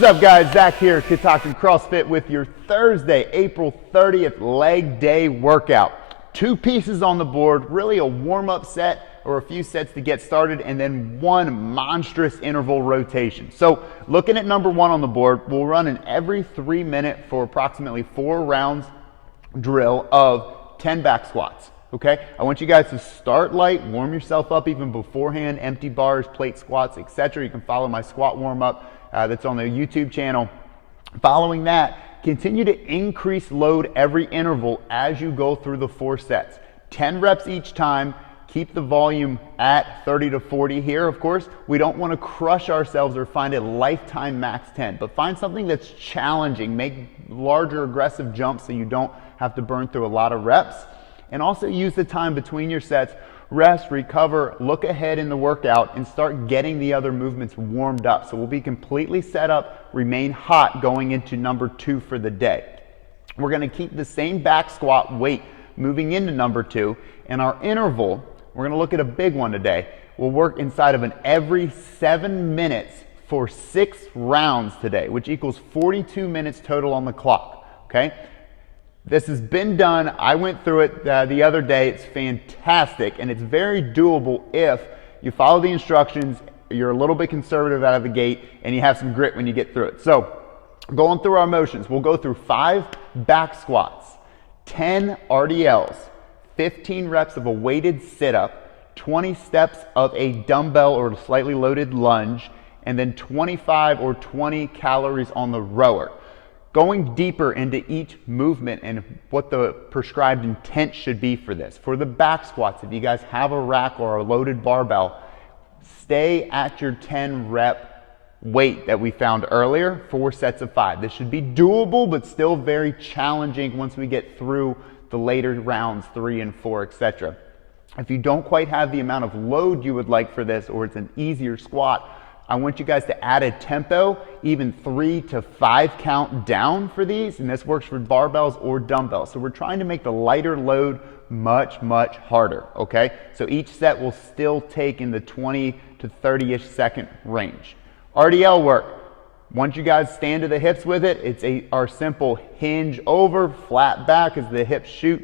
What's up, guys? Zach here, Kid Talking CrossFit with your Thursday, April 30th leg day workout. 2 pieces on the board, really a warm-up set or a few sets to get started, and then 1 monstrous interval rotation. So looking at number 1 on the board, we'll run an every 3 minute for approximately 4 rounds drill of 10 back squats. Okay, I want you guys to start light, warm yourself up even beforehand, empty bars, plate squats, etc. You can follow my squat warm-up that's on the YouTube channel. Following that, continue to increase load every interval as you go through the 4 sets. 10 reps each time. Keep the volume at 30 to 40 here, of course. We don't want to crush ourselves or find a lifetime max 10, but find something that's challenging. Make larger aggressive jumps so you don't have to burn through a lot of reps. And also use the time between your sets, rest, recover, look ahead in the workout, and start getting the other movements warmed up. So we'll be completely set up, remain hot going into number 2 for the day. We're gonna keep the same back squat weight moving into number 2, and our interval, we're gonna look at a big one today. We'll work inside of an every 7 minutes for 6 rounds today, which equals 42 minutes total on the clock, okay? This has been done. I went through it the other day. It's fantastic, and it's very doable if you follow the instructions, you're a little bit conservative out of the gate, and you have some grit when you get through it. So, going through our motions, we'll go through 5 back squats, 10 RDLs, 15 reps of a weighted sit-up, 20 steps of a dumbbell or slightly loaded lunge, and then 25 or 20 calories on the rower. Going deeper into each movement and what the prescribed intent should be for this. For the back squats, if you guys have a rack or a loaded barbell, stay at your 10 rep weight that we found earlier, 4 sets of 5. This should be doable, but still very challenging once we get through the later rounds, 3 and 4, etc. If you don't quite have the amount of load you would like for this, or it's an easier squat, I want you guys to add a tempo, even 3 to 5 count down for these, and this works for barbells or dumbbells. So we're trying to make the lighter load much, much harder, okay? So each set will still take in the 20 to 30-ish second range. RDL work, once you guys stand to the hips with it, it's our simple hinge over, flat back as the hips shoot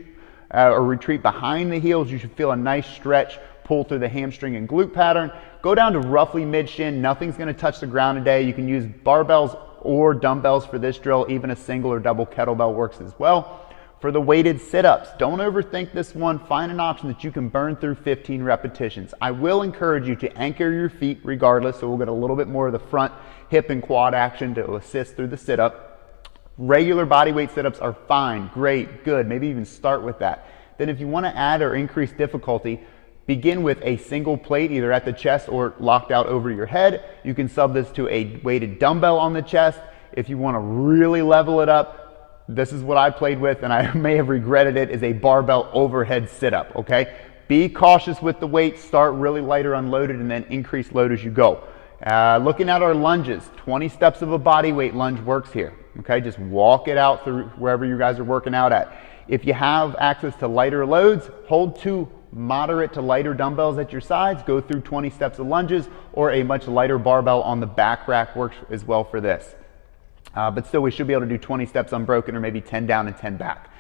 or retreat behind the heels. You should feel a nice stretch, pull through the hamstring and glute pattern. Go down to roughly mid-shin. Nothing's going to touch the ground today. You can use barbells or dumbbells for this drill. Even a single or double kettlebell works as well. For the weighted sit-ups, don't overthink this one. Find an option that you can burn through 15 repetitions. I will encourage you to anchor your feet regardless, so we'll get a little bit more of the front hip and quad action to assist through the sit-up. Regular body weight sit-ups are fine, great, good. Maybe even start with that. Then if you want to add or increase difficulty, begin with a single plate either at the chest or locked out over your head. You can sub this to a weighted dumbbell on the chest. If you want to really level it up, this is what I played with, and I may have regretted it, is a barbell overhead sit-up, okay? Be cautious with the weight, start really light or unloaded, and then increase load as you go. Looking at our lunges, 20 steps of a body weight lunge works here, okay? Just walk it out through wherever you guys are working out at. If you have access to lighter loads, hold 2 moderate to lighter dumbbells at your sides, go through 20 steps of lunges, or a much lighter barbell on the back rack works as well for this. But still, we should be able to do 20 steps unbroken, or maybe 10 down and 10 back.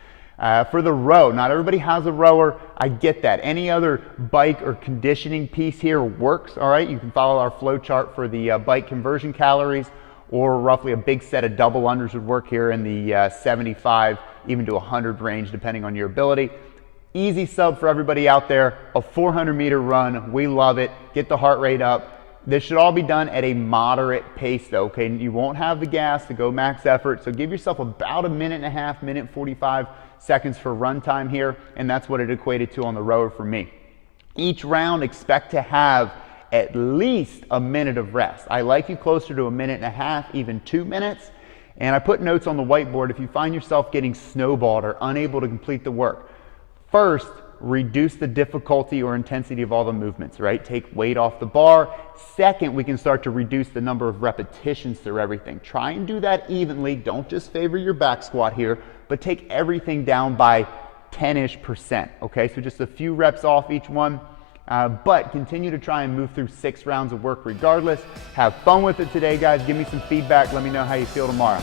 For the row, not everybody has a rower. I get that. Any other bike or conditioning piece here works, all right? You can follow our flow chart for the bike conversion calories, or roughly a big set of double unders would work here in the 75, even to 100 range, depending on your ability. Easy sub for everybody out there, a 400-meter run. We love it. Get the heart rate up. This should all be done at a moderate pace though, okay? You won't have the gas to go max effort, so give yourself about a minute and a half, minute 45 seconds for run time here, and that's what it equated to on the rower for me. Each round, expect to have at least a minute of rest. I like you closer to a minute and a half, even 2 minutes, and I put notes on the whiteboard if you find yourself getting snowballed or unable to complete the work. First, reduce the difficulty or intensity of all the movements, right? Take weight off the bar. Second, we can start to reduce the number of repetitions through everything. Try and do that evenly. Don't just favor your back squat here, but take everything down by 10-ish%, okay? So just a few reps off each one. but continue to try and move through 6 rounds of work regardless. Have fun with it today, guys. Give me some feedback. Let me know how you feel tomorrow.